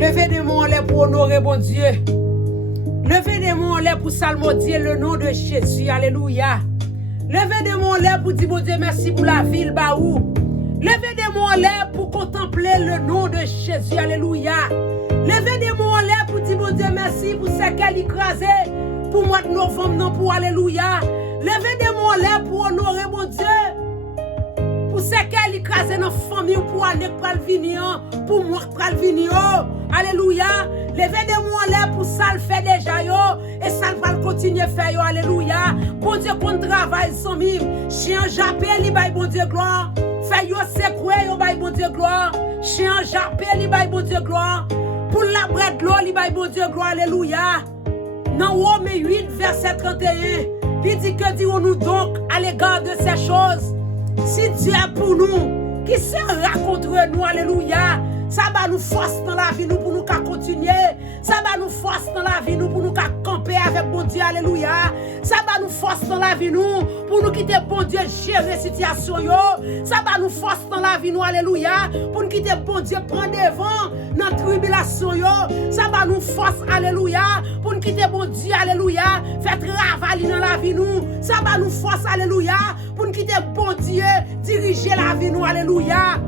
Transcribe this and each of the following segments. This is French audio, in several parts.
Levez des mains en l'air pour honorer mon Dieu. Levez des mains en l'air pour salmodier le nom de Jésus. Alléluia. Levez des mains en l'air pour dire mon Dieu merci pour la ville Baou. Levez des mains en l'air pour contempler le nom de Jésus. Alléluia. Levez des mains en l'air pour dire mon Dieu merci pour ce qu'elle écrasé pour mois de novembre non pour alléluia. Levez des mains en l'air pour honorer mon Dieu. Pour ce qu'elle écrasé dans famille pour aller pour le venir pour moi pour le venir. Alléluia. Levez des mains en l'air pour ça le fait déjà yo et ça va continuer faire yo. Alléluia. Bon Dieu qu'on travaille sans mime. Chien jappé li bay bon Dieu gloire. Fait yo secoué yo bay bon Dieu gloire. Chien jappé li bay bon Dieu gloire. Pour la brette de l'eau li bay bon Dieu gloire. Alléluia. Dans Romains 8 verset 31, il dit que dirons-nous donc à l'égard de ces choses? Si Dieu est pour nous, qui sera contre nous? Alléluia. Ça va nous force dans la vie nous pour nous continuer. Ça va nous force dans la vie nous pour nous camper avec bon Dieu. Alléluia. Ça va nous force dans la vie nous pour nous quitter bon Dieu gérer situation yo. Ça va nous force dans la vie nous. Alléluia. Pour nous quitter bon Dieu prendre devant dans tribulation yo. Ça va nous force. Alléluia. Pour nous quitter bon Dieu. Alléluia. Faire travail dans la vie nous. Ça va nous force. Alléluia. Pour nous quitter bon Dieu diriger la vie nous. Alléluia.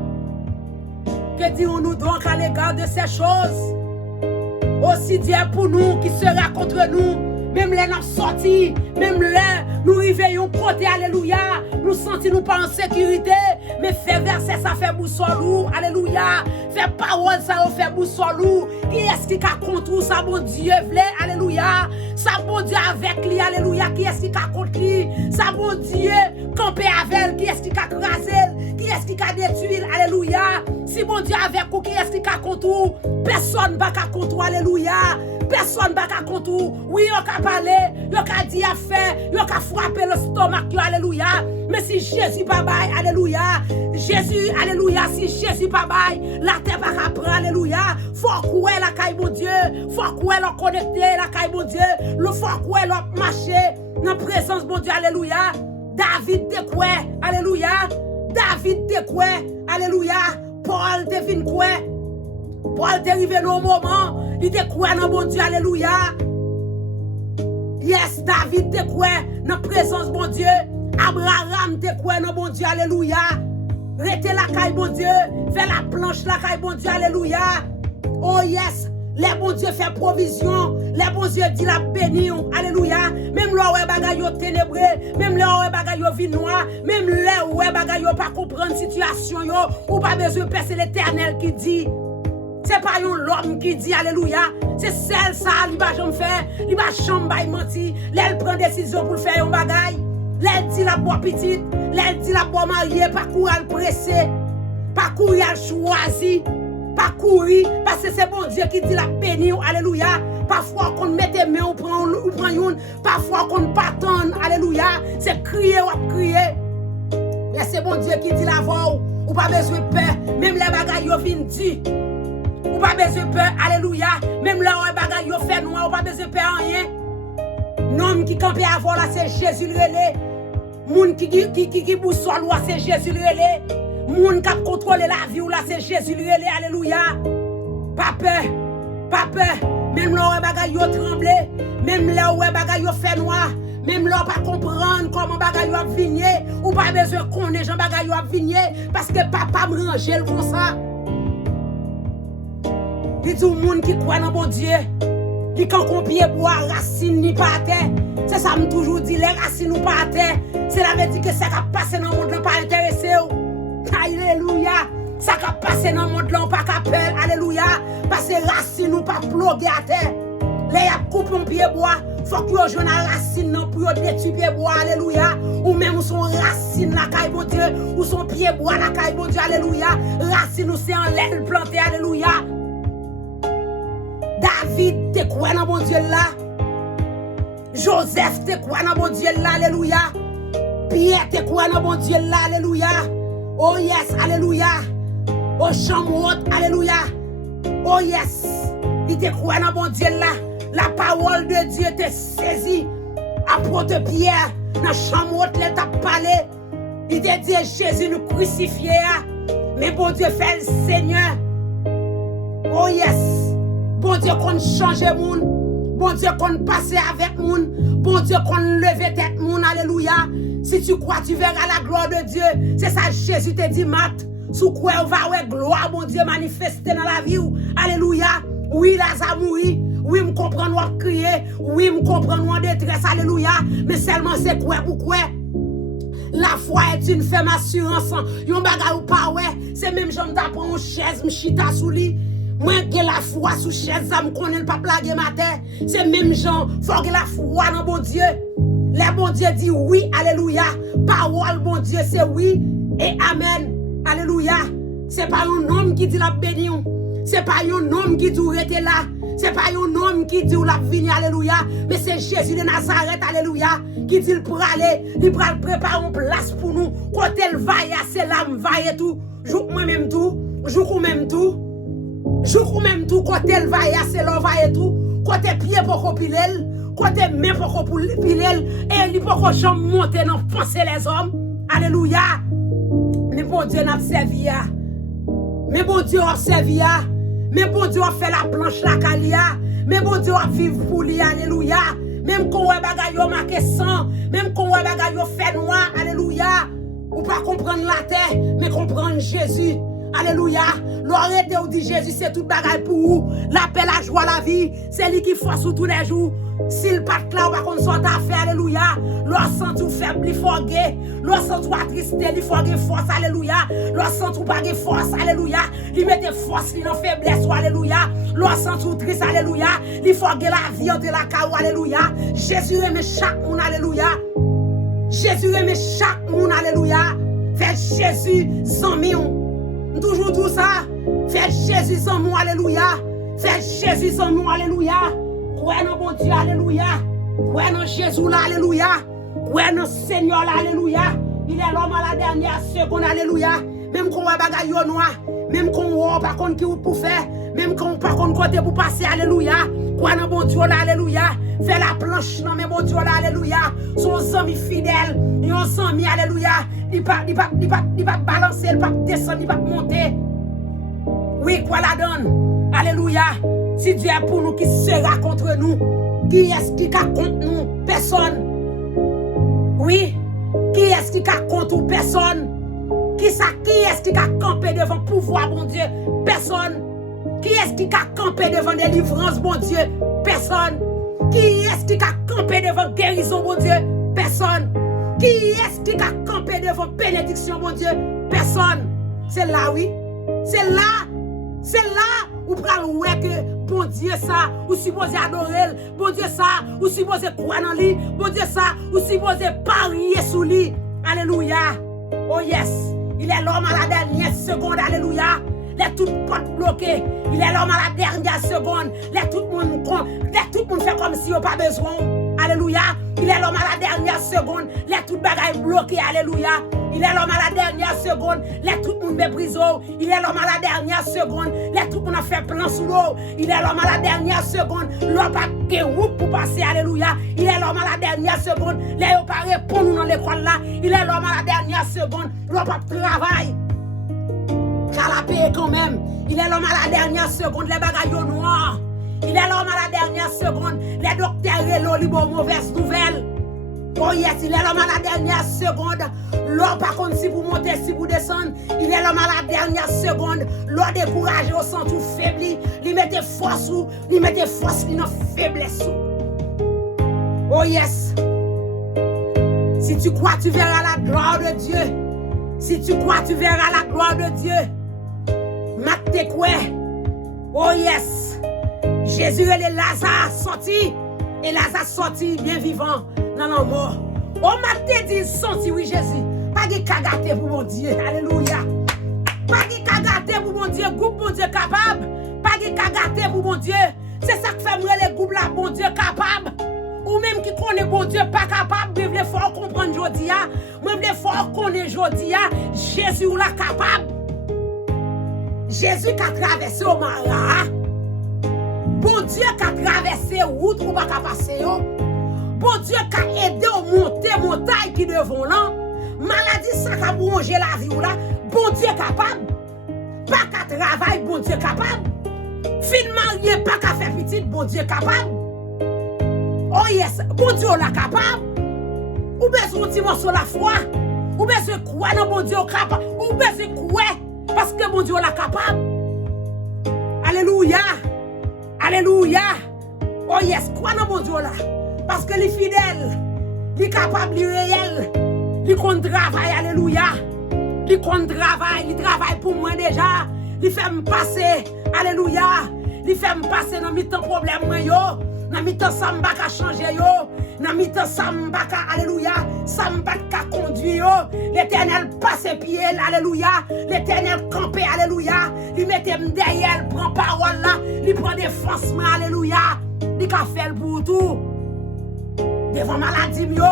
Que dirons-nous donc à l'égard de ces choses? Aussi Dieu pour nous qui sera contre nous. Même les nous sortis, même les nous réveillons côté, alléluia. Nous sentons nous pas en sécurité, mais fait verset ça fait boussolou, alléluia. Fait parole ça fait boussolou. Qui est-ce qui a contre ça, bon Dieu, vle, alléluia. Ça, bon Dieu, avec lui, alléluia. Qui est-ce qui a contre lui? Ça, bon Dieu, camper avec, qui est-ce qui a crasé? Qui est-ce qui a détruit, alléluia. Si bon Dieu avec vous, qui est-ce qui a contre vous? Personne ne va contre vous, alléluia. Personne ne va contre vous. Oui, on va parler, on va dire à faire, on va frapper le stomac, alléluia. Mais si Jésus pas bail, alléluia. Jésus, alléluia. Si Jésus pas bail, la terre va prendre, alléluia. Faut couer la caille, mon Dieu. Faut couer la connecter, la caille, mon Dieu. Le faut couer la marcher dans la présence, mon Dieu, alléluia. David te quoi, alléluia. David te quoi, alléluia. Paul te fin quoi. Paul te arrivé dans le moment. Il te quoi dans mon Dieu, alléluia. Yes, David te quoi dans la présence, mon Dieu. Abraham te quoi dans mon Dieu, alléluia. Rete la caille, mon Dieu. Fais la planche, la caille, mon Dieu, alléluia. Oh yes, les bons Dieu fait provision. Les bons Dieu dit la béni, alléluia. Même là où est bagay yo ténébreux, même là où est bagay yo vie noire, même là où est bagay yo pas comprendre situation yo, ou pas besoin de c'est l'Éternel qui dit. C'est pas l'homme qui dit alléluia, c'est celle ça il va jamais faire, il va jamais mentir, elle prend décision pour faire un bagay. Elle dit la bois petite, elle dit la bois mariée, pas courir pressé, pas courir choisi. Pas courir, parce que c'est bon Dieu qui dit la béni, alléluia. Parfois qu'on mette main, on prend une, parfois qu'on pas attendre, alléluia. C'est crier ou crier. Mais c'est bon Dieu qui dit la voix, ou pas besoin de peur, même les bagailles yo vinn dit. Ou pas besoin de peur, alléluia. Même les bagailles yo fait noir, ou pas besoin de peur rien. L'homme qui campait avant là, c'est Jésus le relais. Moun qui boussole là, c'est Jésus le relais. Moun qui a contrôlé la vie ou là c'est Jésus le relais, alléluia. Pas peur, même là où bagay yo tremble, même là où bagay yo fait noir, même là pas comprendre comment bagay yo a vigné, ou pas besoin connaître Jean bagay yo a vigné parce que papa me ranger comme ça. Il dit moun qui croit dans bon Dieu, qui quand on pied bois racine ni pas terre. C'est ça me toujours dit les racines ou pas terre. C'est la veut dire que ça qui passe dans le monde là pas intéressé. Alléluia. Ça qui passe dans le monde là, pas qu'appel. Alléluia. Parce que racine ou pas ploguer à terre. Les y a coupé un pied bois. Faut que vous jouez la racine pour détruire pied bois. Alléluia. Ou même son racine la caille bon Dieu. Ou son pied bois la caille bon Dieu. Alléluia. Racine ou c'est en l'aile planté. Alléluia. David te quoi dans bon Dieu là. Joseph te quoi dans bon Dieu là. Alléluia. Pierre te quoi dans bon Dieu là. Alléluia. Oh yes, alléluia. Oh chambre haute, alléluia. Oh yes. Il te croit dans bon Dieu là. La parole de Dieu te saisit. Apôtre Pierre, dans chambre haute, il t'a parlé. Il te dit Jésus nous crucifié. Mais bon Dieu fait le Seigneur. Oh yes. Dieu qu'on change moun. Bon Dieu qu'on passe avec moun. Bon Dieu qu'on leve tête moun. Alléluia. Si tu crois, tu verras la gloire de Dieu. C'est ça Jésus te dit, Marthe. Sous quoi on va ouais gloire, bon Dieu, manifester dans la vie. Alléluia. Oui, Lazare mourit. Oui, me comprendre ou crier. Oui, me comprendre ou en détresse. Alléluia. Mais seulement c'est quoi pour quoi? La foi est une ferme assurance. Yon bagay ou pas ouais. C'est même j'aime t'apprendre une chaise, m'chita sous lit. Moi, j'ai la foi sous chaise, ça me connaît pas plaguer ma terre. C'est même gens, faut que la foi dans bon Dieu. Le bon Dieu dit oui, alléluia. Parole bon Dieu, c'est oui et amen. Alléluia. C'est pas un homme qui dit la béni. C'est pas un homme qui dit rester là. C'est pas un homme qui dit la venir, alléluia. Mais c'est Jésus de Nazareth, alléluia, qui dit pour aller, il va préparer une place pour nous. Quand elle va, c'est là, va et tout. Joue moi-même tout. Joue même tout. Joue même tout. Quand elle va, c'est là, va et tout. Quand tes pieds pour piler, quand tes mains pour piler, et il faut que j'en monte dans penser les hommes. Alléluia. Mais bon Dieu n'a servi. Mais bon Dieu a servi. Mais bon Dieu a fait la planche la calia. Mais bon Dieu a vivre pour lui. Alléluia. Même quand on a bagay yo marqué sang, même quand on a bagay yo fait noir. Alléluia. Ou pas comprendre la terre, mais comprendre Jésus. Alléluia. L'arrêté ou dit Jésus, c'est tout bagay pour vous. La paix, la joie, la vie, c'est lui qui force tous les jours. S'il pas là, ou pas qu'on soit à faire, alléluia. L'on sent tout faible, il faut gagner. L'on sent tout attristé, il faut gagner force, alléluia. L'on sent tout pas gagner force, alléluia. Il mette force, il en faiblesse, alléluia. L'on sent tout triste, alléluia. Il faut gagner la vie de la caou, alléluia. Jésus aime chaque monde, alléluia. Jésus aime chaque monde, alléluia. Faites Jésus sans mion. Toujours tout ça. Faites Jésus sans nous, alléluia. Faites Jésus sans nous, alléluia. Croyez dans bon Dieu, alléluia. Croyez dans Jésus, là, alléluia. Croyez dans Seigneur, là, alléluia. Il est l'homme à la dernière seconde, alléluia. Même quand on a bagay yo noir, même quand on pas contre qui pour faire, même quand on pas contre côté pour passer, alléluia. Croyez dans bon Dieu, là, alléluia. Fais la planche, non, mais bon Dieu, là, alléluia. Son ami fidèle, ils ont ami, alléluia. Il pas balancer, il pas descendre, il pas monter. Oui, quoi la donne? Alléluia. Si Dieu est pour nous, qui sera contre nous? Qui est-ce qui est contre nous? Personne. Oui. Qui est-ce qui est contre nous? Personne. Qui est-ce qui a campé devant le pouvoir, bon Dieu? Personne. Qui est-ce qui a campé devant délivrance, bon Dieu? Personne. Qui est-ce qui a campé devant guérison, bon Dieu? Personne. Qui est-ce qui a campé devant bénédiction, mon Dieu? Personne. C'est là, oui. C'est là. C'est là où vous ouais que bon Dieu ça, ou supposé adorer, bon Dieu ça, ou supposé croire dans lui, bon Dieu ça, ou supposé parier sous lui. Alléluia. Oh yes. Il est l'homme à la dernière seconde. Alléluia. Les toutes portes bloquées. Il est l'homme à la dernière seconde. Les tout le monde fait comme si on n'a pas besoin. Alléluia. Il est l'homme à la dernière seconde. Les toutes bagailles bloquées. Alléluia. Il est l'homme à la dernière seconde. Les tout le monde méprise. Il est l'homme à la dernière seconde. Les tout le monde a fait plan sous l'eau. Il est l'homme à la dernière seconde. L'homme pas de route pour passer. Alléluia. Il est l'homme à la dernière seconde. Les gens pas répondre nous dans l'école là. Il est l'homme à la dernière seconde. L'homme pas de travail. Car la paix quand même. Il est l'homme à la dernière seconde. Les bagailles noirs. Il est l'homme à la dernière seconde. Les docteurs et les mauvaises nouvelles. Oh yes, il est l'homme à la dernière seconde. L'homme par contre si vous montez, si vous descendez. Il est l'homme à la dernière seconde. L'homme découragé au sens tout faibli. Il mettait force ou il mettait force dans faiblesse. Oh yes. Si tu crois, tu verras la gloire de Dieu. Si tu crois, tu verras la gloire de Dieu. Matte quoi? Oh yes. Jésus et Lazare sorti. Et Lazare sorti bien vivant dans la mort. Oh matte dit senti oui Jésus. Pas de cagate pour mon Dieu. Alléluia. Pas de cagate pour mon Dieu. Groupe mon Dieu capable. Pas de cagate pour mon Dieu. C'est ça qui fait moi les groupes là bon Dieu capable. Ou même qui connaît bon Dieu pas capable, mais il faut comprendre aujourd'hui. Même il faut connaître aujourd'hui. Jésus ou la capable. Jésus qui a traversé au Mara. Bon Dieu qui a traversé route ou pas passer. Bon Dieu qui a aidé à monter montagne qui devant là. Maladie ça qui a bronché la vie ou là. Bon Dieu capable. Pas qu'à travail, bon Dieu capable. Fin marié pas qu'à faire petit, bon Dieu capable. Oh yes, bon Dieu la capable. Ou besoin de morceau la foi. Ou besoin quoi dans bon Dieu capable. Ou besoin quoi parce que bon Dieu la capable. Alléluia. Alléluia. Oh yes, quoi dans bon Dieu là. Parce que les fidèles, les capables, les réels, les compte travail, alléluia. Les compte travail, les travail pour moi déjà. Les fait me passer, alléluia. Les fait me passer dans mes temps problème moi yo. Dans mes temps ça m'pa ka changer yo. Dans mes temps ça m'pa ka, alléluia. Ça m'pa ka conduire yo. L'Éternel passe pied, alléluia. L'Éternel campe, alléluia. Il mette derrière, prend parole là, il prend défense, alléluia. Il ka fait pour tout. Devant maladie yo,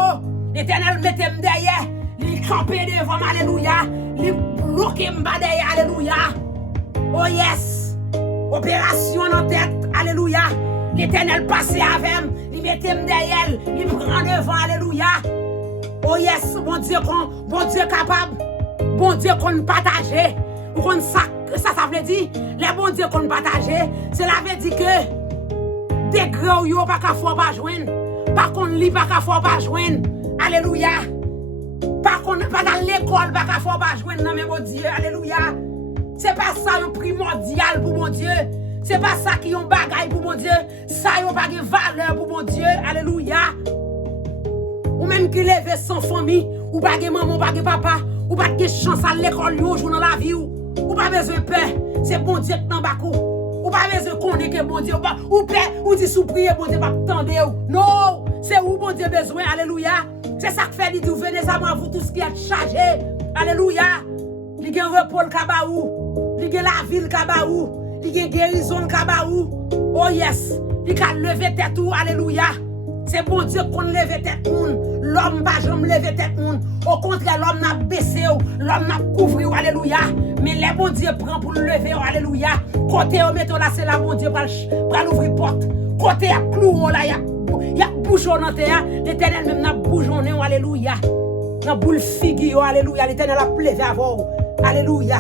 l'Éternel mette derrière, il campe devant, alléluia. Il bloque m'ba derrière, alléluia. Oh yes, opération en tête, alléluia. L'Éternel passe avec, il mette derrière, il prend devant, alléluia. Oh yes, bon Dieu capable, bon Dieu qu'on partage. Ou qu'on ça veut dire, les bon Dieu qu'on partage, cela veut dire que des gros yo pas qu'à faut pas joindre. Par contre, li pas qu'à faut pas joindre. Alléluia. Par contre, pas dans l'école pas qu'à faut pas joindre non mais mon Dieu. Alléluia. C'est pas ça le primordial pour mon Dieu. C'est pas ça qui ont bagaille pour mon Dieu. Ça yon pas de valeur pour mon Dieu. Alléluia. Ou même qui lève sans famille, ou pas de maman, pas de papa, ou pas de chance à l'école yo jour dans la vie ou pas besoin de peur. C'est bon Dieu qui t'en bakou. Ou pas besoin de connaître que bon Dieu ou peur ou dit sous prier bon Dieu pas tendre ou. Non, c'est où bon Dieu besoin. Alléluia. C'est ça que fait dit venez à moi vous tous qui êtes chargés. Alléluia. Il y a un repos le kabaou. Il y a la ville kabaou. Il y a guérison kabaou. Oh yes. Il a levé tête ou. Alléluia. C'est bon Dieu qu'on lève tête moun. L'homme pas jamais lever tête moun. Au contraire, l'homme n'a baissé ou, l'homme n'a couvert, alléluia. Mais les bon Dieu prend pour le lever, alléluia. Côté au métro là, c'est là bon Dieu pour l'ouvrir porte. Côté à clou là, il y a bouchon dans terre, l'Éternel même n'a bouchonné, alléluia. Dans boule figue, alléluia, l'Éternel a plevé avant. Alléluia.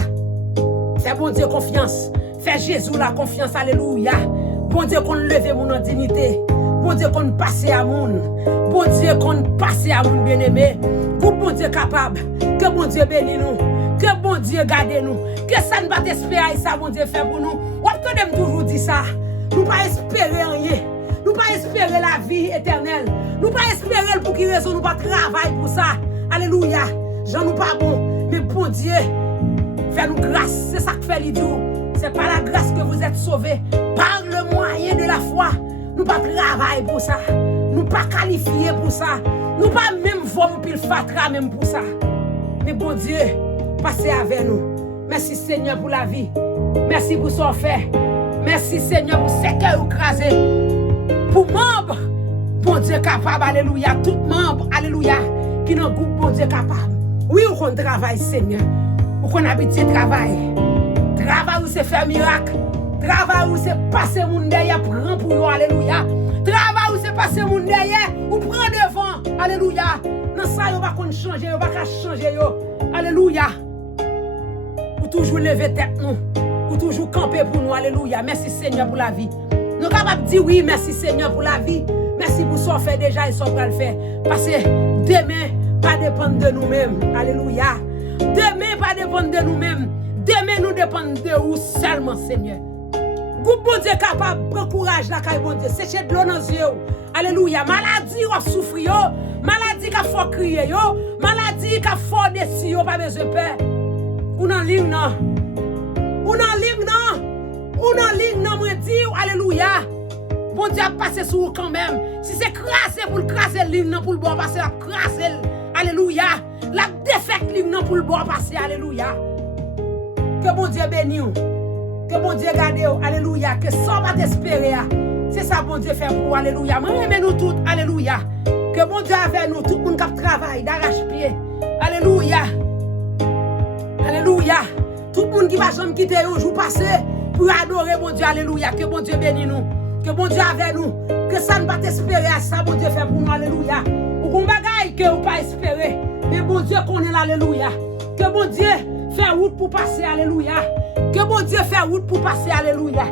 C'est bon Dieu confiance. Fais Jésus la confiance, alléluia. Bon Dieu qu'on lève mon dignité. Bon Dieu qu'on passe à moun. Bon Dieu qu'on passe à moun bien-aimé. Pour bon Dieu capable. Que bon Dieu bénisse nous. Que bon Dieu garde nous. Que ça ne va t'espérer ça bon Dieu fait pour nous. On peut toujours dire ça. Nous pas espérer rien. Nous pas espérer la vie éternelle. Nous pas espérer pour qui raison nous pas travailler pour ça. Alléluia. J'en nous pas bon. Mais bon Dieu fait nous grâce. C'est ça que fait l'idée. C'est par la grâce que vous êtes sauvés. Par le moyen de la foi. Nous pas travailler pour ça. Nous pas qualifier pour ça. Nous pas même voir pile fatra même pour ça. Mais bon Dieu, passez avec nous. Merci Seigneur pour la vie. Merci pour son fait. Merci Seigneur pour ce que vous crasez. Pour membres, bon Dieu capable, alléluia. Tout membre, alléluia, qui dans groupe bon Dieu capable. Oui, on travaille Seigneur. On habite travail. Travail où c'est faire miracle. Travail où c'est passer mon derrière, prend pour vous, alléluia. Travail où c'est passer mon derrière, ou prend devant, alléluia. Dans ça, on va changer, on va changer, alléluia. Ou toujours lever tête nous, ou toujours camper pour nous, alléluia. Merci Seigneur pour la vie. Nous sommes capables de dire oui, merci Seigneur pour la vie. Merci pour ce qu'on fait déjà et ce qu'on va le faire. Parce que demain, pas dépendre de nous-mêmes, alléluia. Demain, pas dépendre de nous-mêmes. Demain, nous dépendons de vous seulement, Seigneur. Groupe bon Dieu capable, prends courage la caille bon Dieu, sécher de l'eau dans les yeux. Alléluia. Maladie ou souffrir, maladie qui faut crier, maladie qui faut décider, pas besoin de peur. Ou dans ligne non. Ou dans ligne non. Ou dans ligne non, moi dis alléluia. Bon Dieu a passé sur vous quand même. Si c'est craser pour le craser ligne non pour le bon passer, la craser. Alléluia. La défaite ligne non pour le bon passer, alléluia. Que bon Dieu bénisse. Que bon Dieu garde, alléluia, que ça va t'espérer. C'est ça bon Dieu fait pour vous, alléluia. Moi, nous tous, alléluia. Que bon Dieu avec nous, tout le monde qui travaille, d'arrache-pied. Alléluia. Alléluia. Tout le monde qui va jamais quitter un jour passé pour adorer mon Dieu, alléluia. Que bon Dieu bénisse nous. Que bon Dieu avec nous. Que ça ne va t'espérer, ça bon Dieu fait pour nous, alléluia. Ou qu'on bagaille que vous pas espérer. Mais bon Dieu connaît l'alléluia. Que bon Dieu fait route pour passer, alléluia. Que bon Dieu fait route pour passer, alléluia.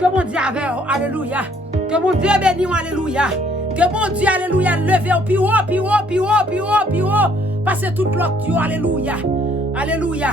Que Que mon Dieu avec, alléluia. Que mon Dieu bénisse, alléluia. Que mon Dieu, alléluia, levez au plus haut, plus haut, plus haut, plus haut, plus haut. Passez toute l'autre, alléluia. Alléluia.